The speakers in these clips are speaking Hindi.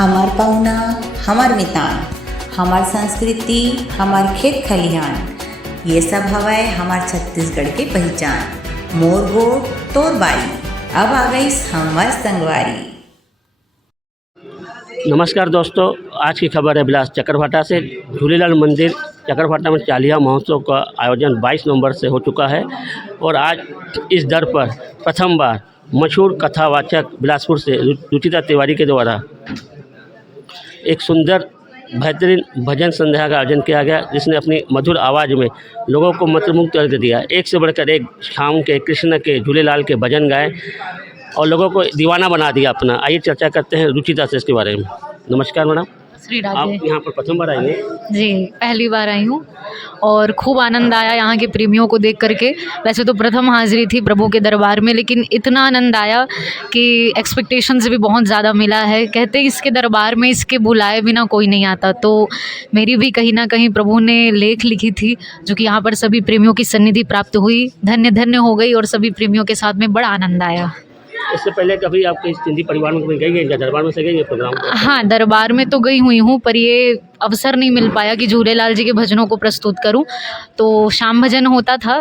हमार पहुना, हमार मितान, हमार संस्कृति, हमार खेत खलिहान, ये सब हवाए हमार छत्तीसगढ़ के पहचान। मोर गोट तोर बारी, अब आ गई हमार संगवारी। नमस्कार दोस्तों, आज की खबर है बिलास चकरभाटा से। झूलेलाल मंदिर चकरभाटा में चालिया महोत्सव का आयोजन 22 नवंबर से हो चुका है और आज इस दर पर प्रथम बार मशहूर कथावाचक बिलासपुर से रुचिता तिवारी के द्वारा एक सुंदर बेहतरीन भजन संध्या का आयोजन किया गया, जिसने अपनी मधुर आवाज़ में लोगों को मंत्रमुग्ध कर दिया। एक से बढ़कर एक शाम के कृष्ण के झूलेलाल के भजन गाए और लोगों को दीवाना बना दिया अपना। आइए चर्चा करते हैं रुचिता से इसके बारे में। नमस्कार मैडम, श्री आप राधे यहाँ पर प्रथम बार आएंगे? जी, पहली बार आई हूँ और खूब आनंद आया यहाँ के प्रेमियों को देख करके। वैसे तो प्रथम हाजिरी थी प्रभु के दरबार में, लेकिन इतना आनंद आया कि एक्सपेक्टेशन से भी बहुत ज़्यादा मिला है। कहते हैं इसके दरबार में इसके बुलाए बिना कोई नहीं आता, तो मेरी भी कहीं ना कहीं प्रभु ने लेख लिखी थी जो कि यहाँ पर सभी प्रेमियों की सन्निधि प्राप्त हुई, धन्य धन्य हो गई और सभी प्रेमियों के साथ में बड़ा आनंद आया। इससे पहले कभी आप इस सिंधी परिवार में कभी गई हैं, दरबार में से गई हैं प्रोग्राम पे? हाँ, दरबार में तो गई हुई हूँ, पर ये अवसर नहीं मिल पाया कि झूलेलाल जी के भजनों को प्रस्तुत करूँ। तो शाम भजन होता था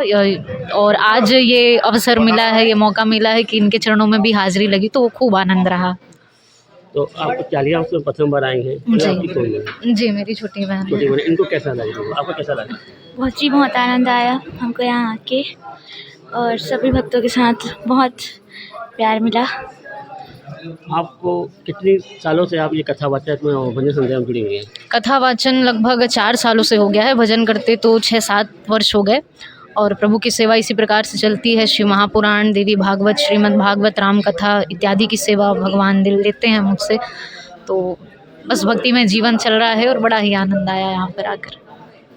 और आज ये अवसर मिला है, ये मौका मिला है कि इनके चरणों में भी हाजिरी लगी, तो खूब आनंद रहा। तो आप चालिया में प्रथम बार आई हैं? आपकी कौन है? जी, मेरी छोटी बहन छोटी है। बहन, इनको कैसा लगा, आपको कैसा लगा? बहुत आनंद आया हमको यहाँ आके और सभी भक्तों के साथ बहुत प्यार मिला। आपको कितनी सालों से आप ये कथावाचक में और भजन संध्या में जुड़ी हुई हैं? कथा वाचन लगभग 4 सालों से हो गया है, भजन करते तो 6-7 वर्ष हो गए और प्रभु की सेवा इसी प्रकार से चलती है। शिव महापुराण, देवी भागवत, श्रीमद् भागवत, राम कथा इत्यादि की सेवा भगवान दिल लेते हैं मुझसे। तो बस भक्ति में जीवन चल रहा है और बड़ा ही आनंद आया यहाँ पर आकर।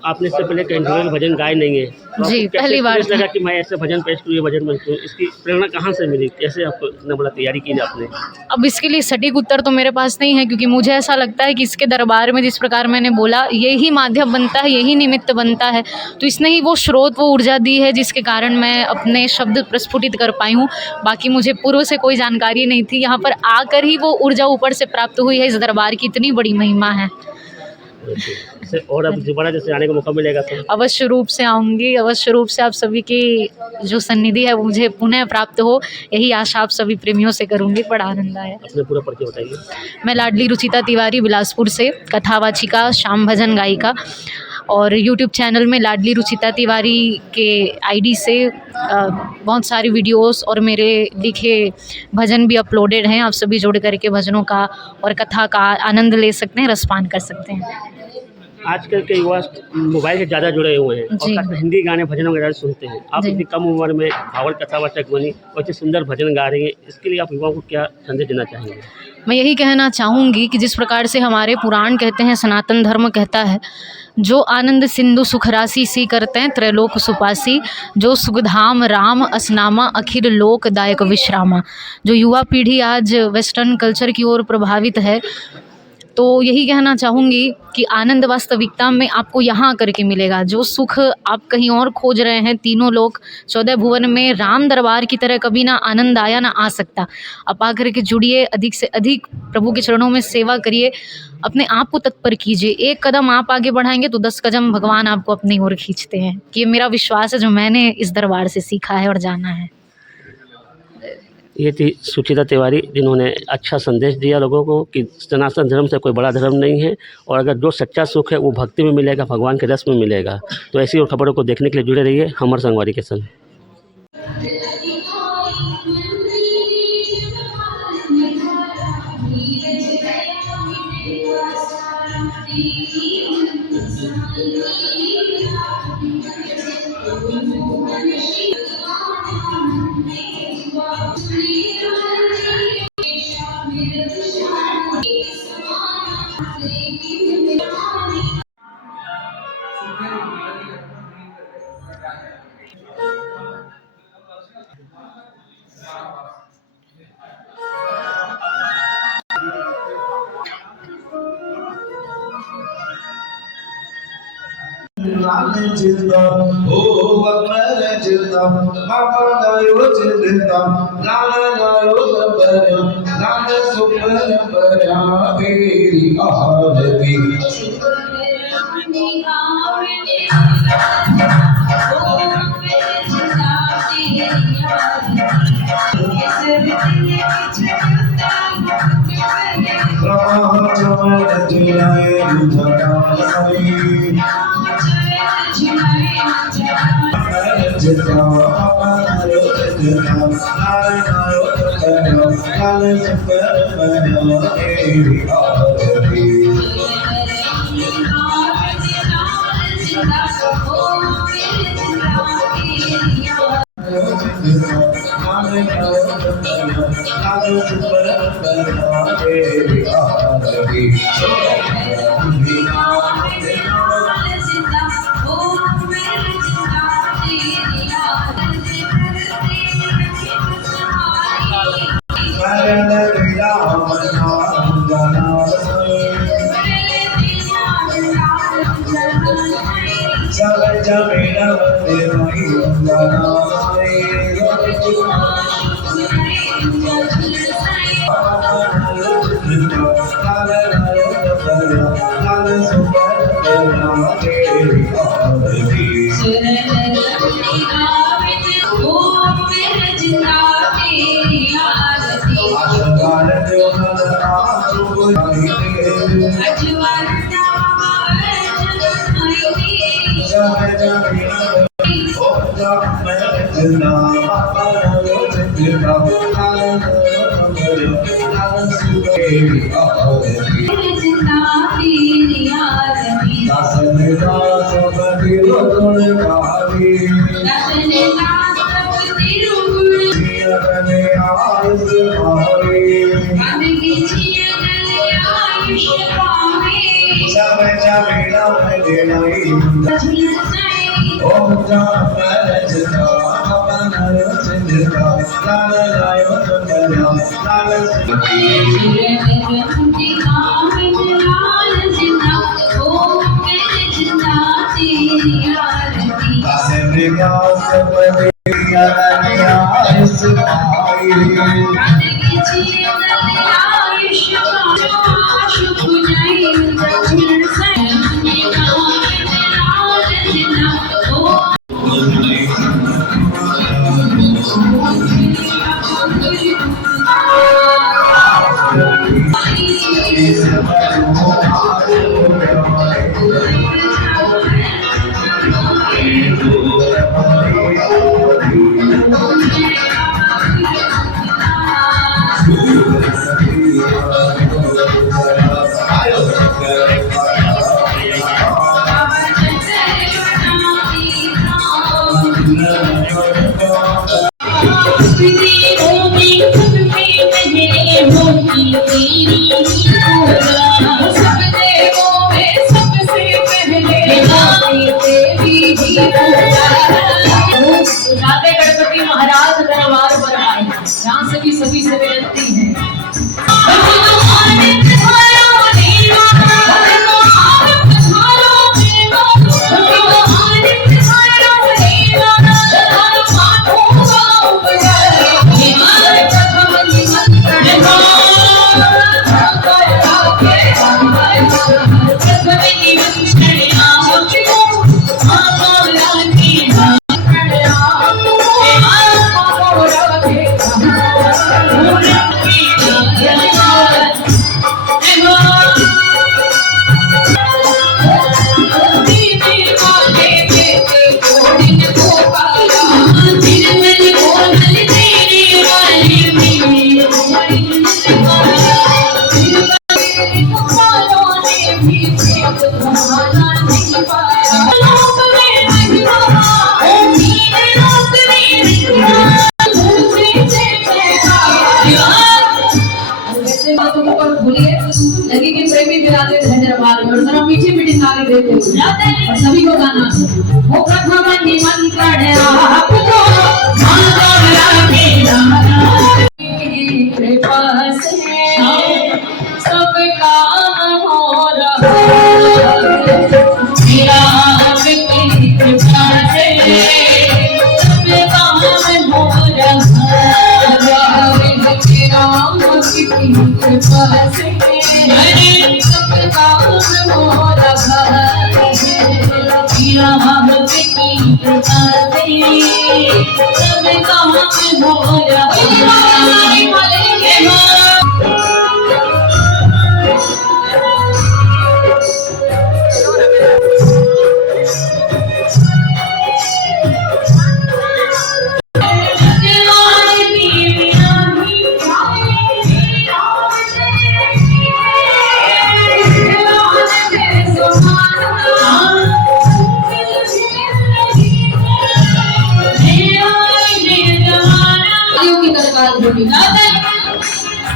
आपने इससे पहले कहीं झूले भजन गाए नहीं है? तो जी, आपको पहली बार कैसे लगा कि मैं ऐसे भजन पेश करूँ, ये भजन मंच करूँ? इसकी प्रेरणा कहाँ से मिली? कैसे आपको इतना बड़ा तैयारी की आपने? अब इसके लिए सटीक उत्तर तो मेरे पास नहीं है, क्योंकि मुझे ऐसा लगता है कि इसके दरबार में जिस प्रकार मैंने बोला, यही माध्यम बनता है, यही निमित्त बनता है। तो इसने ही वो स्रोत, वो ऊर्जा दी है जिसके कारण मैं अपने शब्द प्रस्फुटित कर पाई हूँ। बाकी मुझे पूर्व से कोई जानकारी नहीं थी, यहाँ पर आकर ही वो ऊर्जा ऊपर से प्राप्त हुई है। इस दरबार की इतनी बड़ी महिमा है। और अब दोबारा जैसे आने का मौका मिलेगा तो अवश्य रूप से आऊँगी, अवश्य रूप से आप सभी की जो सन्निधि है वो मुझे पुनः प्राप्त हो, यही आशा आप सभी प्रेमियों से करूँगी। बड़ा आनंद आया। अपने पूरा परिचय बताइए। मैं लाडली रुचिता तिवारी, बिलासपुर से कथावाचिका, शाम भजन गायिका और यूट्यूब चैनल में लाडली रुचिता तिवारी के आईडी से बहुत सारी वीडियोस और मेरे लिखे भजन भी अपलोडेड हैं। आप सभी जुड़ करके भजनों का और कथा का आनंद ले सकते हैं, रसपान कर सकते हैं। आजकल के युवा मोबाइल से ज़्यादा जुड़े हुए हैं और जी। खासकर हिंदी गाने भजन वगैरह सुनते हैं। आप जी। इतनी कम उम्र में भावल कथावाचक बनी और इतने सुंदर भजन गा रही हैं, इसके लिए आप युवाओं को क्या संदेश देना चाहेंगे? मैं यही कहना चाहूँगी कि जिस प्रकार से हमारे पुराण कहते हैं, सनातन धर्म कहता है, जो आनंद सिंधु सुखरासी सी करते हैं त्रैलोक सुपासी, जो सुखधाम राम असनामा अखिल लोक दायक विश्रामा। जो युवा पीढ़ी आज वेस्टर्न कल्चर की ओर प्रभावित है, तो यही कहना चाहूँगी कि आनंद वास्तविकता में आपको यहाँ आकर के मिलेगा। जो सुख आप कहीं और खोज रहे हैं, तीनों लोक 14 भुवन में राम दरबार की तरह कभी ना आनंद आया ना आ सकता। आप आकर के जुड़िए, अधिक से अधिक प्रभु के चरणों में सेवा करिए, अपने आप को तत्पर कीजिए। एक कदम आप आगे बढ़ाएंगे तो 10 कदम भगवान आपको अपनी ओर खींचते हैं। कि ये मेरा विश्वास है जो मैंने इस दरबार से सीखा है और जाना है। ये थी सुचिता तिवारी, जिन्होंने अच्छा संदेश दिया लोगों को कि सनातन धर्म से कोई बड़ा धर्म नहीं है और अगर जो सच्चा सुख है वो भक्ति में मिलेगा, भगवान के रस में मिलेगा। तो ऐसी और खबरों को देखने के लिए जुड़े रहिए हमर संगवारी के संग। जिंदा ओ अमर जिंदा मामा लायो जिंदा लाल लायो बरा लाल सुपर बरा तेरी आरती चमन जिलाए गणपति महाराज दरबार पर आए, यहाँ से भी सभी से विनती है। मीठी मीठी ताली देते और सभी को गाना वो प्रथम निमंत्रण आपको कृपा से सब काम हो रहा मेरा बसे सब काम मोरा भाई राम की कृपा से सब काम मोरा भाई।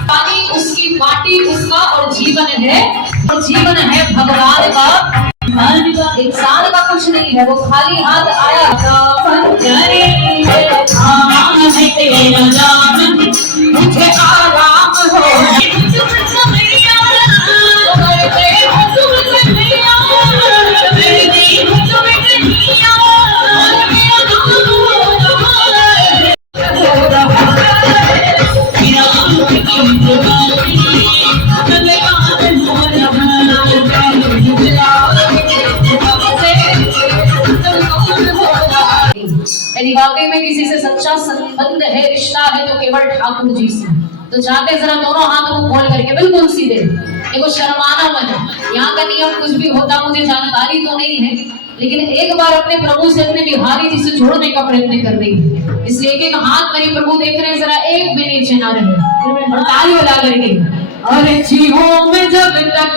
पानी उसकी, माटी उसका और जीवन है, और जीवन है भगवान का। इंसान का कुछ नहीं है, वो खाली हाथ आया मुझे आराम हो यदि वाकई में किसी से सच्चा संबंध है, रिश्ता है, तो केवल ठाकुर जी से। तो जाते जरा दोनों हाथ को खोल करके बिल्कुल सीधे, देखो शर्माना मत। यहाँ का नियम कुछ भी होता मुझे जानकारी तो नहीं है, लेकिन एक बार अपने प्रभु से, अपने बिहारी जी से जोड़ने का प्रयत्न कर रही है। इसलिए एक एक हाथ मेरे प्रभु देख रहे हैं, जरा एक भी नीचे ना रहे और ताली बजा करके। अरे जीवों में जब तक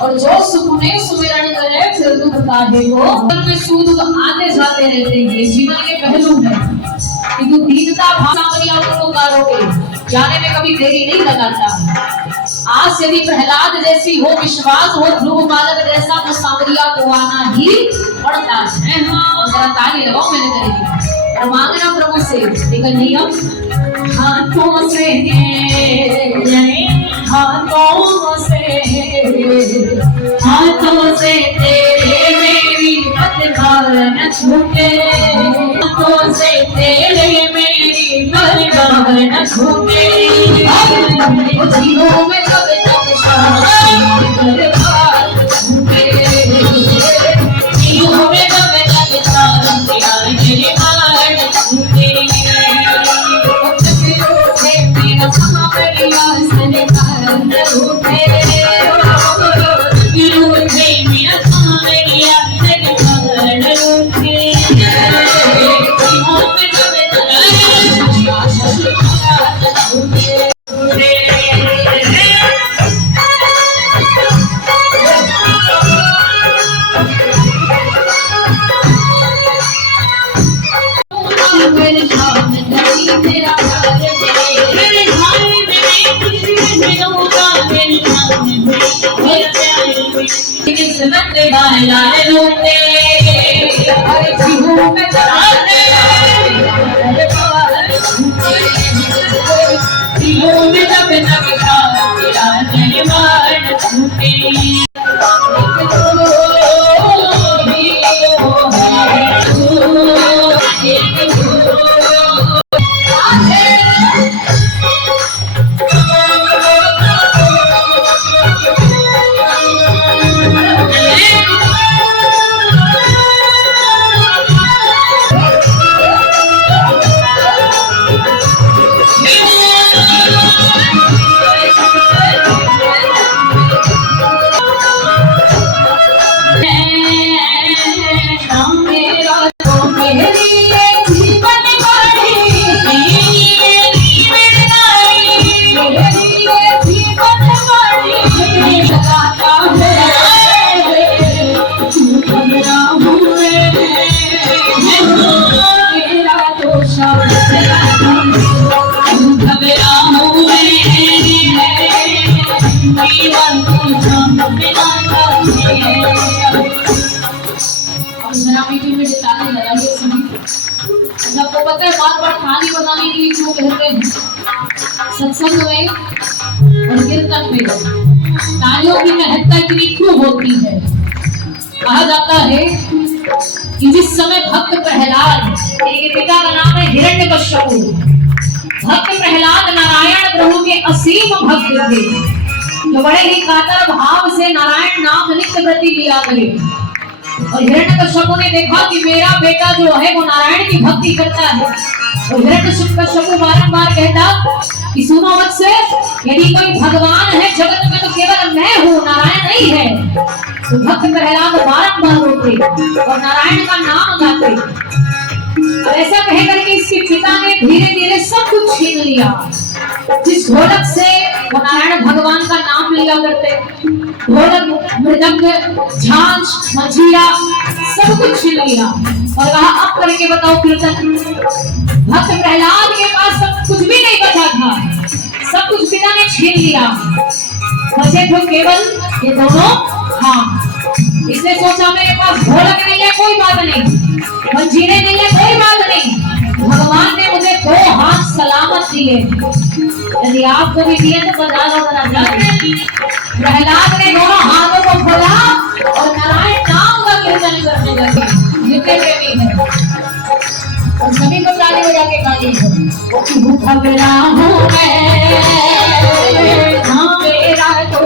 और जो सुख में सुमिरन करे फिर दुख काहे को। में सुख आते जाते रहते हैं, जीवन के पहलू है। किंतु दीनता भावना आपको पुकारोगे, जाने में कभी देरी नहीं लगाता। आज यदि प्रहलाद जैसी हो, विश्वास हो, ध्रुव बालक जैसा, तो सांवरिया को आना ही पड़ता है। जरा ताली लगाओ, मैंने करेगी और मांगना प्रभु से एक नियम, हाथों से तेरे मेरी पतवार न छूटे, हाथों से तेरे मेरी पतवार न छूटे। जीवों में कब तक जीवों में कब तक सबको पता है बार बार कहानी बताने के लिए क्यों कहते हैं? सत्संग में और कीर्तन में तालियों की महत्ता इतनी क्यों होती है? कहा जाता है कि जिस समय भक्त प्रहलाद, एक पिता का नाम है हिरण्यकश्यपु, भक्त प्रहलाद नारायण प्रभु के असीम भक्त थे, जो बड़े ही कातर भाव से नारायण नाम नित्य प्रति लिया करे। और हिरण्यकश्यपु ने देखा कि मेरा बेटा जो है वो नारायण की भक्ति करता है। और हिरण्यकश्यपु बारंबार कहता कि सुनो वत्स, यदि कोई भगवान है जगत में तो केवल मैं हूँ, नारायण नहीं है। तो भक्त प्रहलाद बारंबार रोते और नारायण का नाम गाते। और ऐसा कह करके इसके पिता ने धीरे धीरे सब कुछ छीन लिया। जिस ढोलक से वो नारायण भगवान का नाम लिया करते, ढोलक, मृदंग, झांझ, मंजीरा सब कुछ छीन लिया और कहा अब करके बताओ कीर्तन। भक्त प्रहलाद के पास सब कुछ भी नहीं बचा था, सब कुछ पिता ने छीन लिया, बचे थे केवल ये दोनों हाथ। इसने सोचा मेरे पास ढोलक नहीं है, कोई बात नहीं, मंजीरे नहीं है, कोई बात नहीं, भगवान ने मुझे 2 हाथ सलामत दिए, यदि आपको भी दिए तो बजा लो जरा। प्रहलाद ने दोनों हाथों को खोला और नारायण नाम का कीर्तन करने लगे। जितने प्रेमी हैं और सभी को ताली बजा के गाली है। भूखा मेरा हूँ मैं, हाँ मेरा तो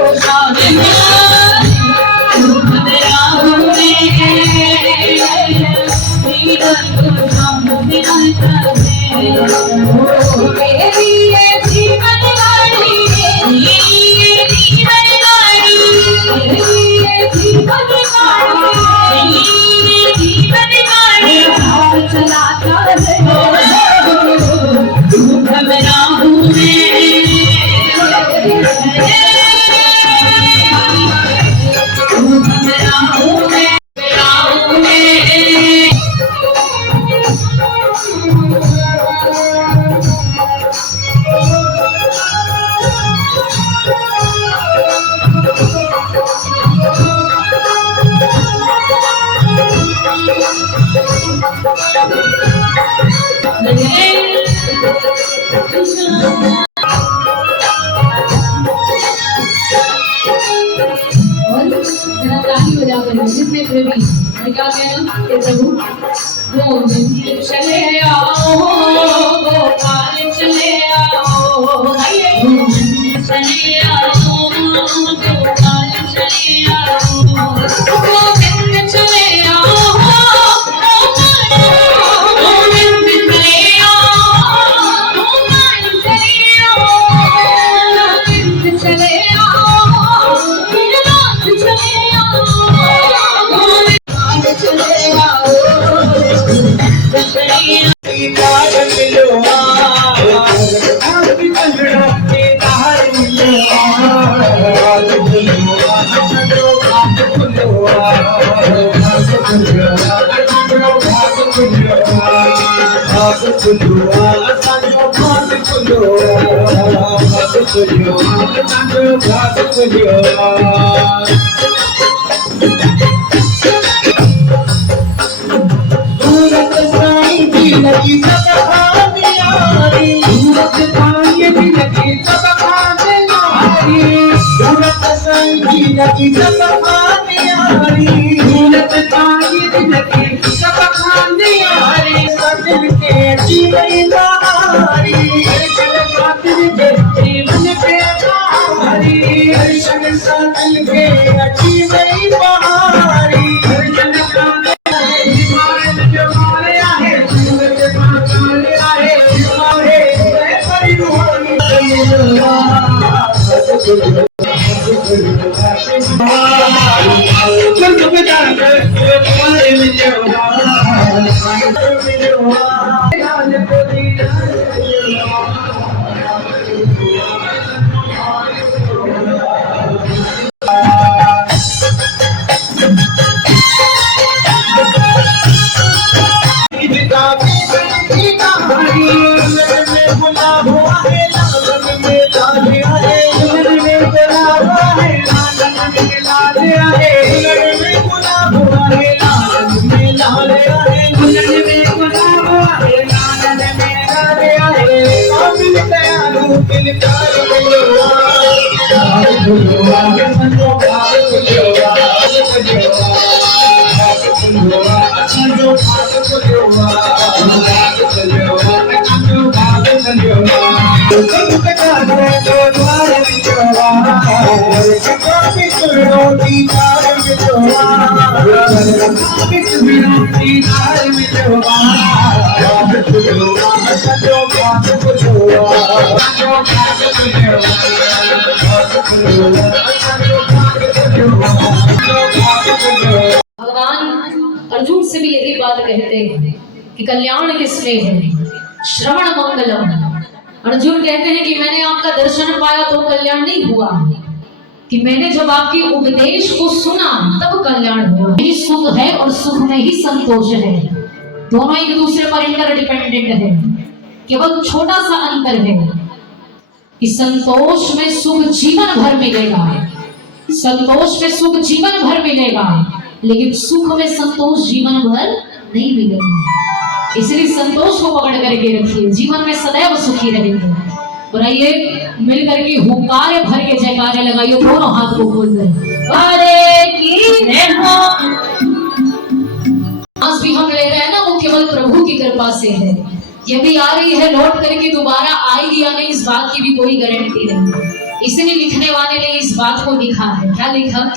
जितने प्रेमी क्या कहना प्रभु गोविंद चले आओ, गोपाल चले आओ, गोविंद चले आओ, गोपाल चले आओ, गोविंद चले आओ, गोविंद चले आओ, गोपाल चले आओ, गोविंद चले आओ, गिरनाथ चले आओ, चले आओ, संगी जिंदगी सब खानियारी झूलत ताई जिंदगी सब खानियारी सजन के जीवन बहारी हर्षण खातिर के जीवन पे बहारी हर्षण सजन के जीवन बहारी हर्षण भगवान अर्जुन से भी यही बात कहते हैं कि कल्याण किसमें है, श्रवण मंगलम। अर्जुन कहते हैं कि मैंने आपका दर्शन पाया तो कल्याण नहीं हुआ, कि मैंने जब आपके उपदेश को सुना तब कल्याण हुआ। ये सुख है और सुख में ही संतोष है, दोनों एक दूसरे पर इंटरडिपेंडेंट है। केवल छोटा सा अंतर है कि संतोष में सुख जीवन भर मिलेगा, संतोष में सुख जीवन भर मिलेगा, लेकिन सुख में संतोष जीवन भर नहीं मिलेगा। इसलिए संतोष को पकड़ करके रखिए, जीवन में सदैव सुखी रहेंगे। और आइए मिल करके हुंकार भर के जयकारे लगाइए, दोनों हाथ को खोल कर आज भी हम ले रहे हैं ना, वो केवल प्रभु की कृपा से है। ये भी आ रही है, लौट करके दोबारा आएगी या नहीं इस बात की भी कोई गारंटी नहीं। इसलिए लिखने वाले ने इस बात को लिखा है, क्या लिखा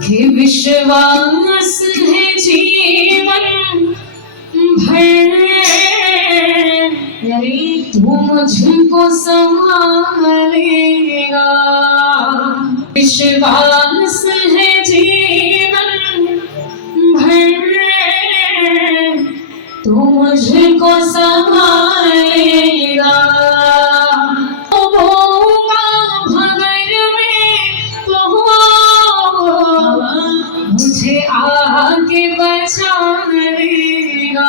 कि विश्वास है जीवन भर तू मुझको संभालेगा, विश्वास है जीवन भर तू मुझको संभालेगा। मुझे आगे बचा लेगा,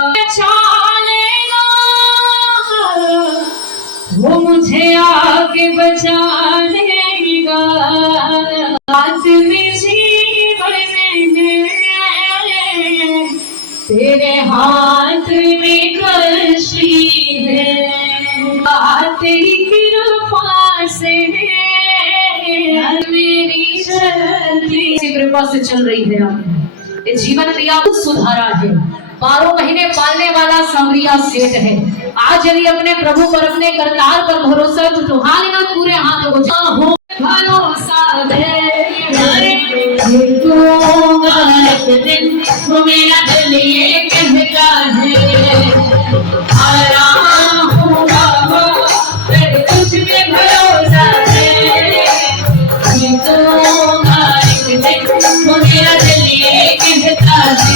वो मुझे आगे बचा लेगा। हाथ में जीवन है, तेरे हाथ में कशी है, तेरी कृपा से मेरी चलती कृपा से चल रही है। आपने ये जीवन दिया, सुधारा है। 12 महीने पालने वाला सांवरिया सेठ है। आज यदि अपने प्रभु पर, अपने करतार पर भरोसा है तो तुम्हारे ना पूरे हाथ हो जाओ, भरोसा वो मेरा दिल ये कहता है आराम होगा, कुछ भी भरोसा है वो मेरा दिल ये कहता है।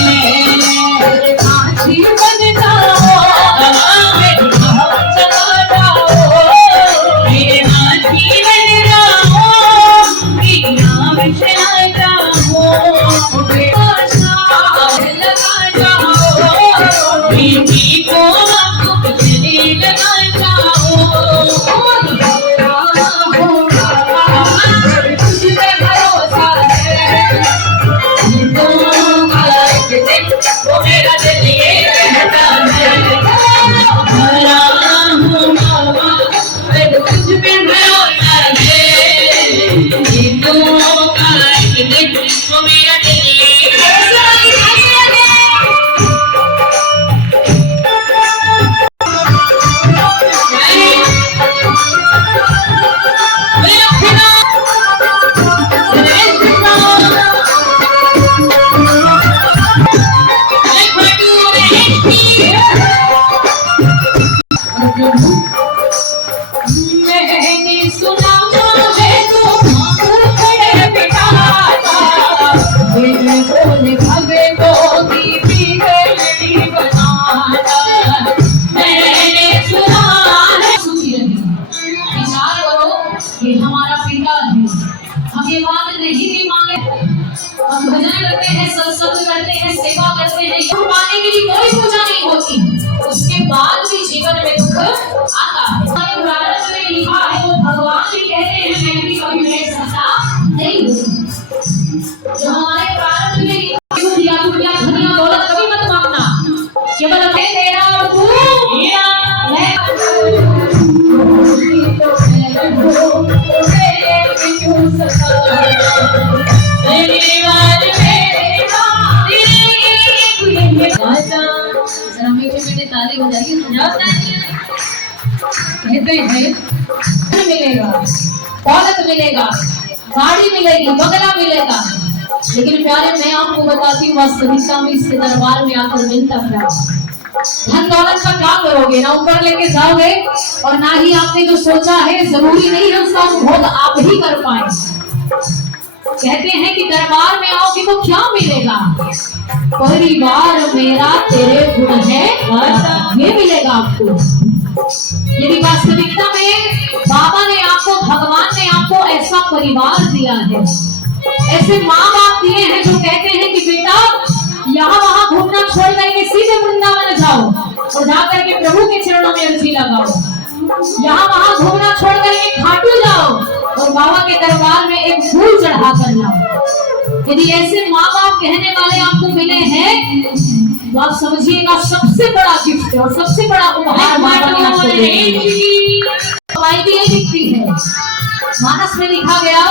ये बात नहीं भी मांगे, हम भजन करते हैं, सत्संग करते हैं, सेवा करते हैं, ये पाने के लिए कोई पूजा नहीं होती, उसके बाद भी जीवन में दुख आता है। प्रारंभ में लिखा है, वो भगवान भी कहते हैं मैं भी कभी मेरे सता नहीं हूँ। जो हमारे प्रारंभ में लिखा दुनिया धनिया दौलत कभी मत मांगना, केवल मैं तेरा और तू मेरा, मैं ताली बजाइए, कहते हैं मिलेगा, दौलत मिलेगा, गाड़ी मिलेगी, बंगला मिलेगा, लेकिन प्यारे मैं आपको बताती हूँ वास्तविकता में इसके दरबार में आकर मिलता क्या। धन दौलत का क्या करोगे, ना ऊपर लेके जाओगे और ना ही आपने जो सोचा है जरूरी नहीं है उसका उपभोग आप ही कर पाए। कहते हैं कि दरबार में आओगे तो क्या मिलेगा, परिवार मेरा तेरे गुण है, ये मिलेगा आपको। यदि वास्तविकता में बाबा ने आपको, भगवान ने आपको ऐसा परिवार दिया है, ऐसे माँ बाप दिए हैं जो कहते हैं कि बेटा यहाँ वहां घूमना छोड़ करके सीधे वृंदावन जाओ और जाकर के प्रभु के चरणों में अर्जी लगाओ, यहाँ वहां घूमना छोड़ करके खाटू जाओ और बाबा के दरबार में एक फूल चढ़ा कर लाओ। यदि ऐसे माँ बाप कहने वाले आपको मिले हैं तो आप समझिएगा सबसे बड़ा गिफ्ट और सबसे बड़ा उपहार बाबा ने आपको दिखती है। मानस में लिखा गया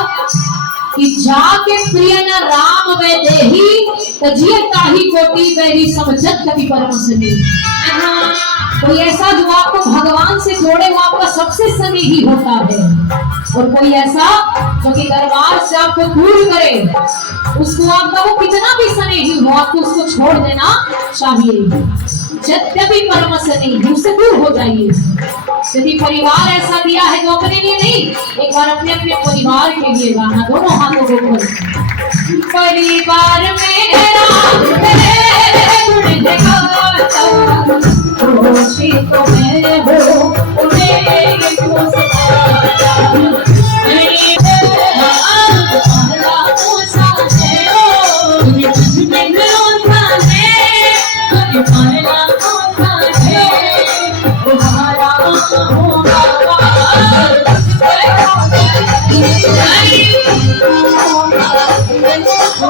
कि जाके प्रिय न राम वे देही तजिए ताही कोटि बेरी समझत कभी परम सनी। कोई ऐसा जो आपको भगवान से जोड़े वो आपका सबसे सनीही होता है, और कोई ऐसा जो कि दरबार से आपको दूर करे, उसको आपका वो कितना भी सनेही हो आपको उसको छोड़ देना चाहिए। यद्यपि परम सनेही, उससे दूर हो जाइए। यदि परिवार ऐसा दिया है तो अपने लिए नहीं, एक बार अपने अपने परिवार के लिए गाना, दोनों हाथों को खोल। परिवार मेरा खुशी तो मैं हूँ मेरी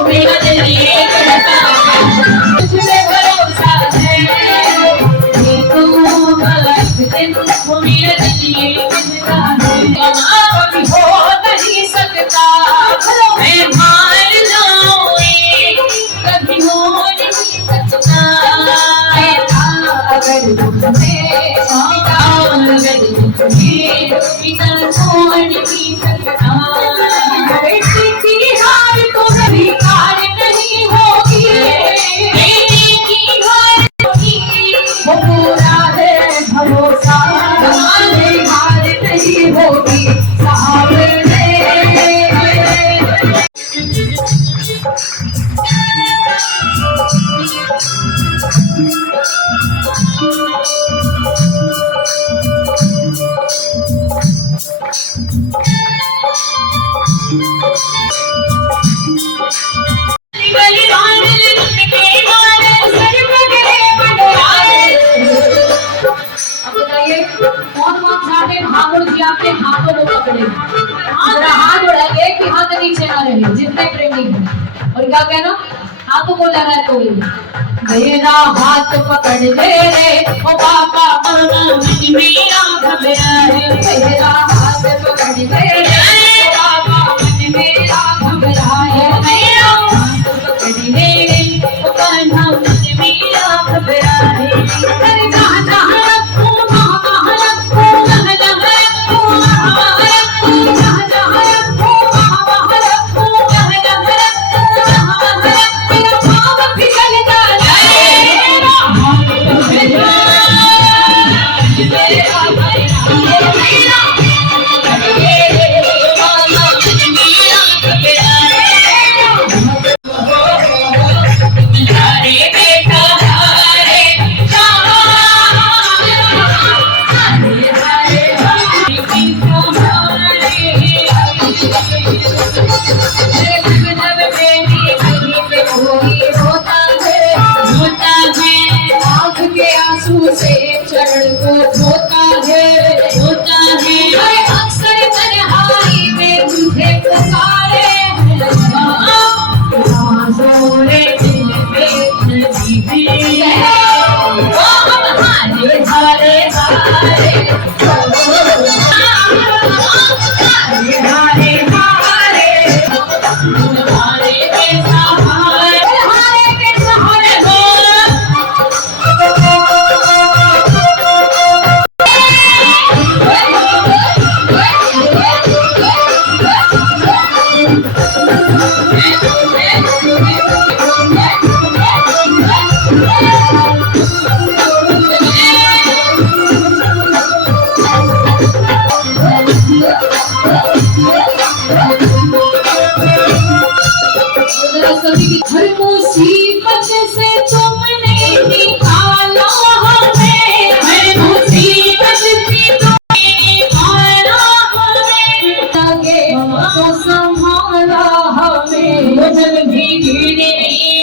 मेरा दिल ये कहता है तुझे भरोसा है, ये तू गलत दिन वो मेरा दिल ये कहता है कभी हो नहीं सकता मैं हार जाऊंगी, कभी हो नहीं सकता अगर तुम्हें पिता छोड़ नहीं सकता। आपके हाथों को पकड़े, हाथ उड़ाइए कि हाथ नीचे ना रहे जितने प्रेमी हैं, और क्या कहना हाथों को लगा तो मेरा हाथ पकड़ ले रे ओ बाबा मेरा घबराए, मेरा हाथ पकड़ ले रे ओ बाबा मेरा घबराए, मेरा हाथ पकड़ ले रे ओ कान्हा मेरा घबराए, अरे गाना तुम्हारे के सहारे हो हर मुसीबत से तुमने निकाला हमें, हर मुसीबत से तुमने निकाला हमें, लगे तो संभाला हमें, जब भी गिरने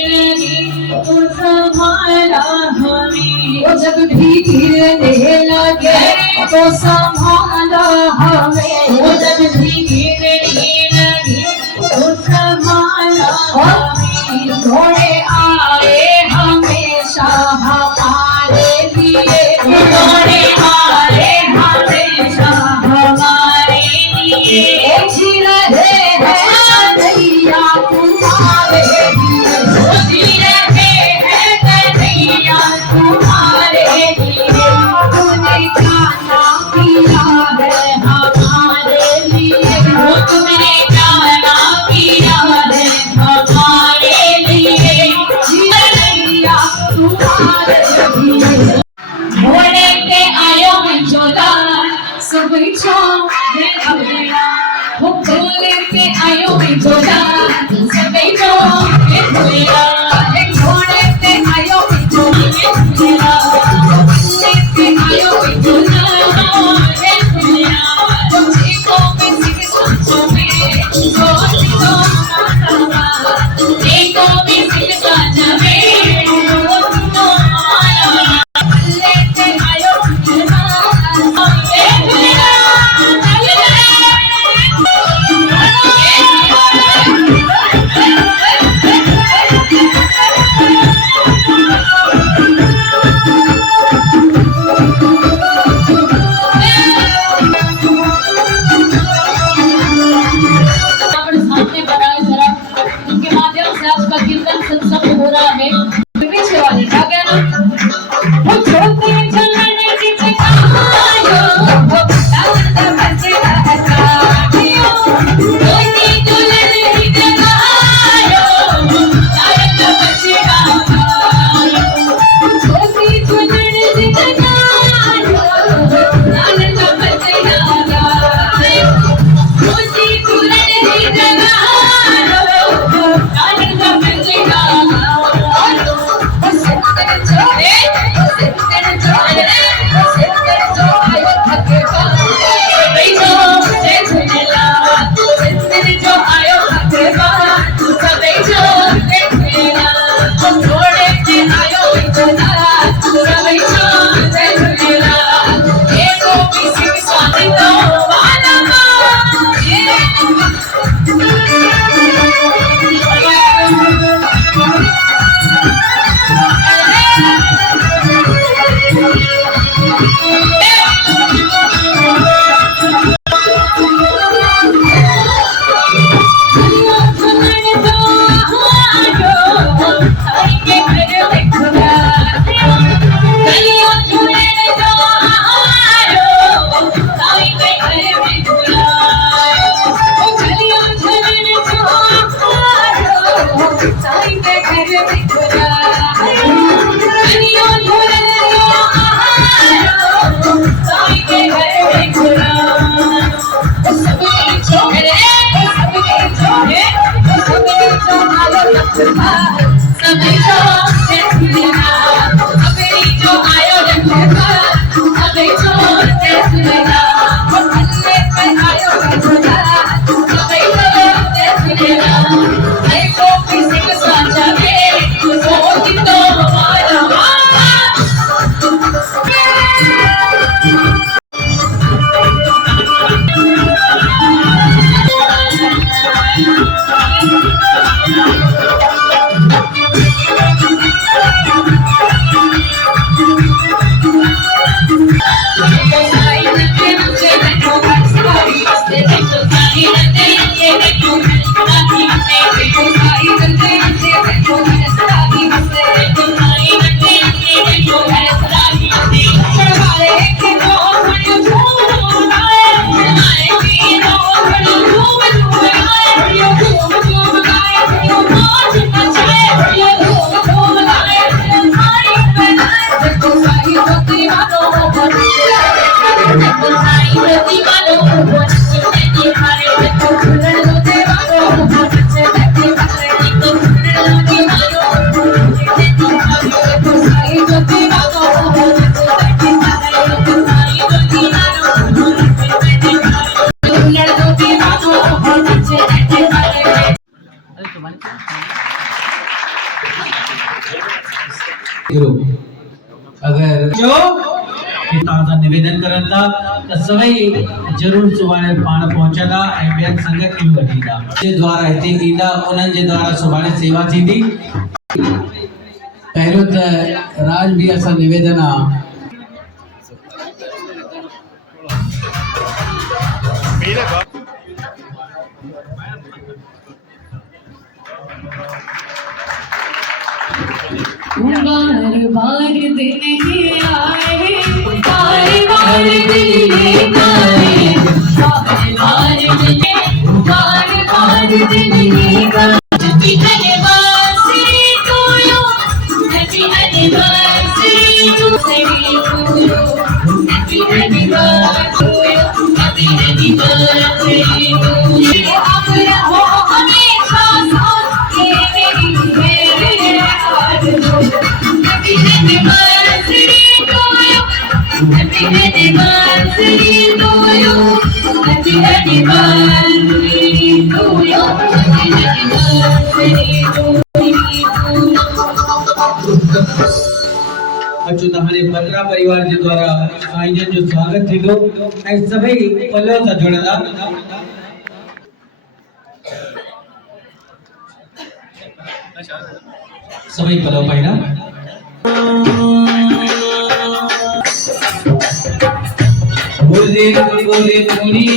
लगी तो संभाला हमें, जब भी गिरने लगे तो संभाला हमें, जब भी गिरने लगी तो संभाला हमें, घोड़े आए हमेशा हमारे लिए, घोड़े आए हमेशा हमारे लिए, जी रहे हैं कन्हैया तुम्हारे लिए, जी रहे हैं कन्हैया तुम्हारे लिए, तुमने जाना किया है हमारे लिए, तुमने जाना किया है हमारे लिए, जी रैया तुम्हारे लिए। घोड़े पे आयो मैं जोधा सब छोड़े भैया, वो घोड़े पे आयो मैं जोधा सब छोड़े भैया, घोड़े पे आयो मैं जोधा घोड़े पे आयो मैं जोधा भैया, तुझे को किसी के सोचो में सोच दो माता, देखो किसी के साथ में सोच दो माता, लेते आयो जोधा भैया, सामने बनाए जरा, इनके माध्यम से आज का कीर्तन सत्संग हो रहा है। पीछे वाले क्या कहना, वो छोटे चलन की चिकायो, वो दादा बच्चे का हटायो, छोटी चलन की चिकायो, दादा बच्चे का हटायो, छोटी चलन की चिकायो, दादा बच्चे का हटायो, छोटी चलन की चिकायो, दादा बच्चे का हटायो, सिंदर जोड़े सिंदर जो आयो थके बैठो जय झूलेलाल, सिंदर जो आयो थके बैठो जय झूलेलाल, घोड़े पे आयो जोधा बैठो जय झूलेलाल, एको किसी के साथ तो वाला अगर जो तव्हांसां निवेदन करनि था त सभई ज़रूरु सुभाणे पाण पहुचंदा ऐं ॿियनि संगत खे बि वठींदा जे द्वारा हिते ईंदा उन्हनि जे द्वारा सुभाणे सेवा थींदी। पहिरियों त राज बि असां निवेदन आहे बार बार दिन ये आए, बार बार दिन ये आए, बार बार दिन ये आए। Happy anniversary to you, happy anniversary to you, happy anniversary to you, happy anniversary to you। आप रहो हमेशा साथ, ये मेरी Happy anniversary to you, happy anniversary to you, happy anniversary to you, happy anniversary to you। अचूं हमारे बत्रा परिवार के द्वारा साईं जन जो स्वागत थींदो ऐं सभई पलव सां जुड़ंदा। सभई पलव पाईंदा। बोले बोले पूरी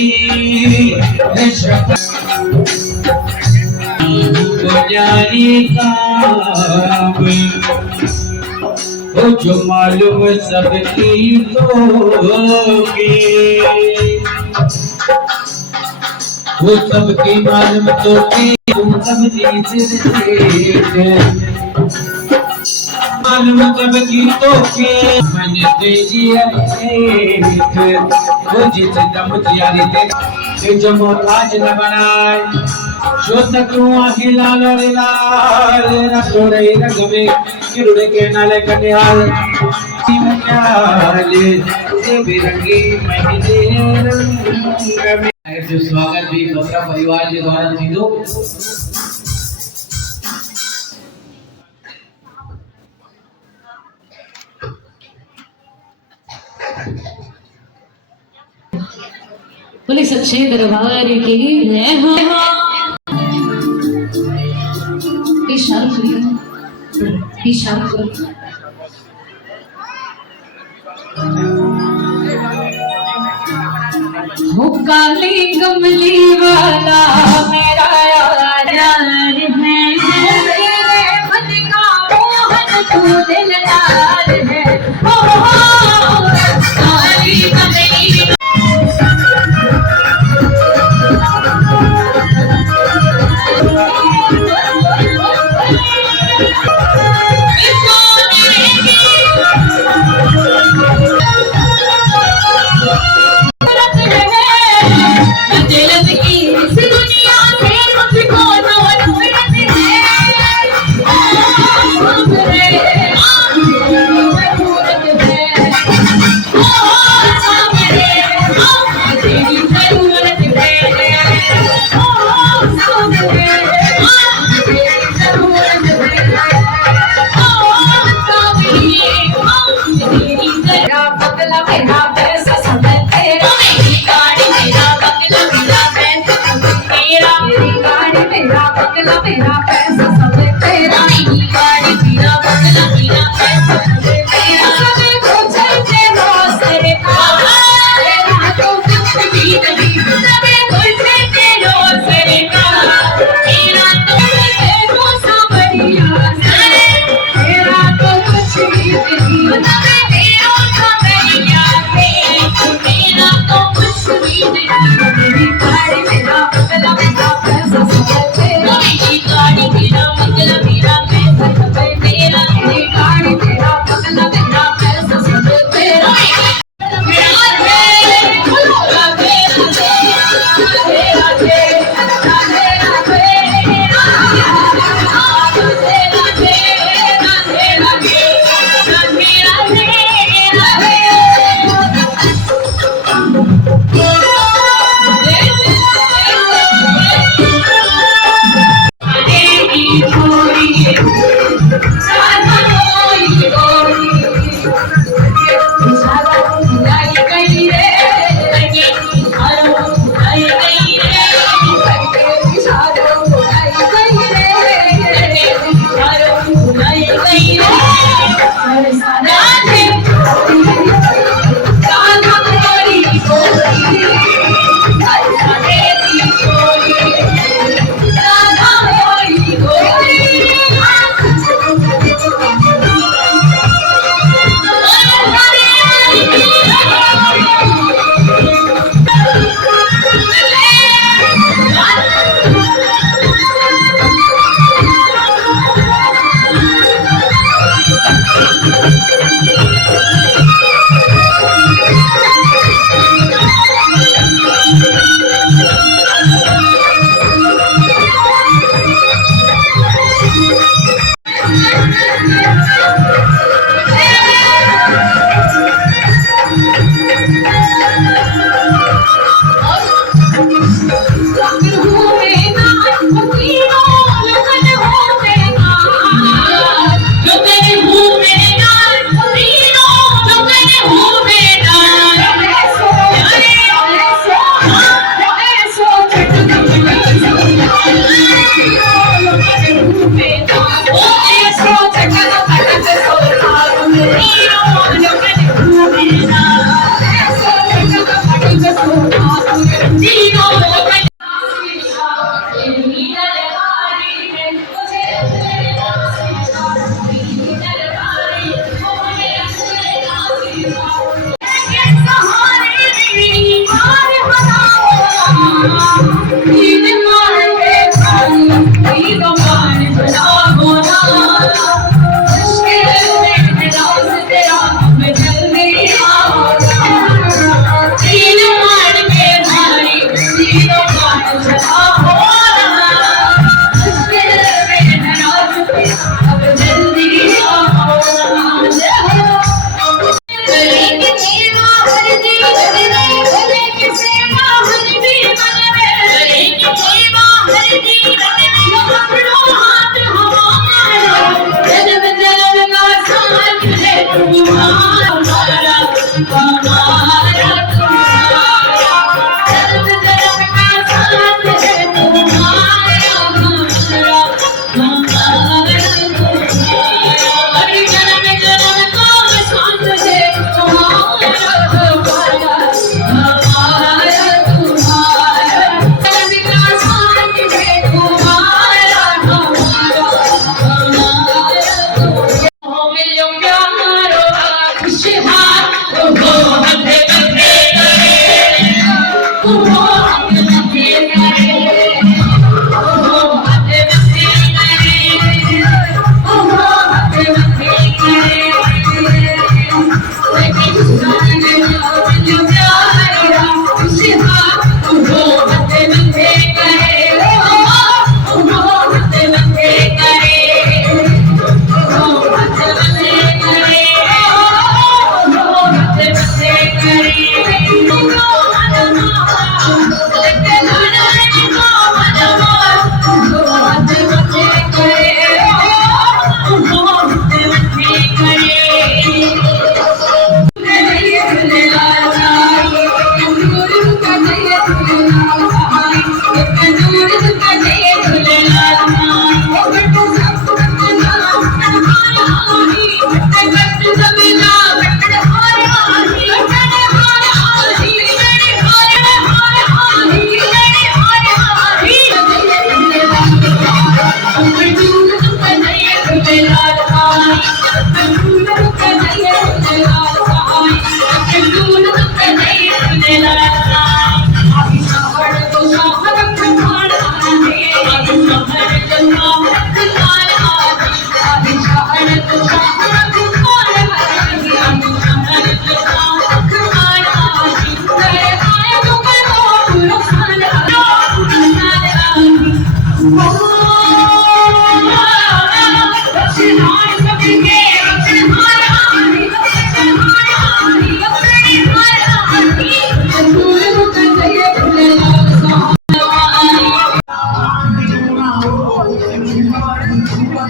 जानी काब वो जो मालूम सबकी वो सबकी मालूम तो मालूम सबकी तो मैंने तेजी वो जिस दम तैयारी ते जो मोहताज न बनाए जो तू आही लाल रे लाल न थोड़े रंग में किरुड़े के नाले कन्याल ये बिरंगी महीने रंग में जो स्वागत भी बत्रा परिवार के द्वारा थींदो। बोले सच्चे दरबार की जय हो। हो काली गमली वाला मेरा यार है, मेरे मन का मोहन तू दिलदार है। हो काली गमली मेरा पैसा सब तेरा, मेरी गाड़ी मेरा बंगला मेरा पैसा सब तेरा, सब कुछ तेरा सरकार, तेरा तो कुछ भी नहीं, सब कुछ तेरा सरकार।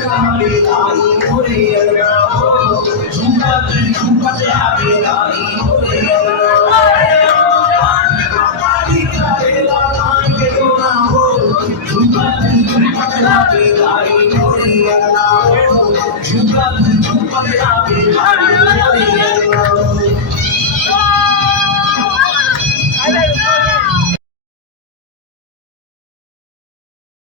झुमका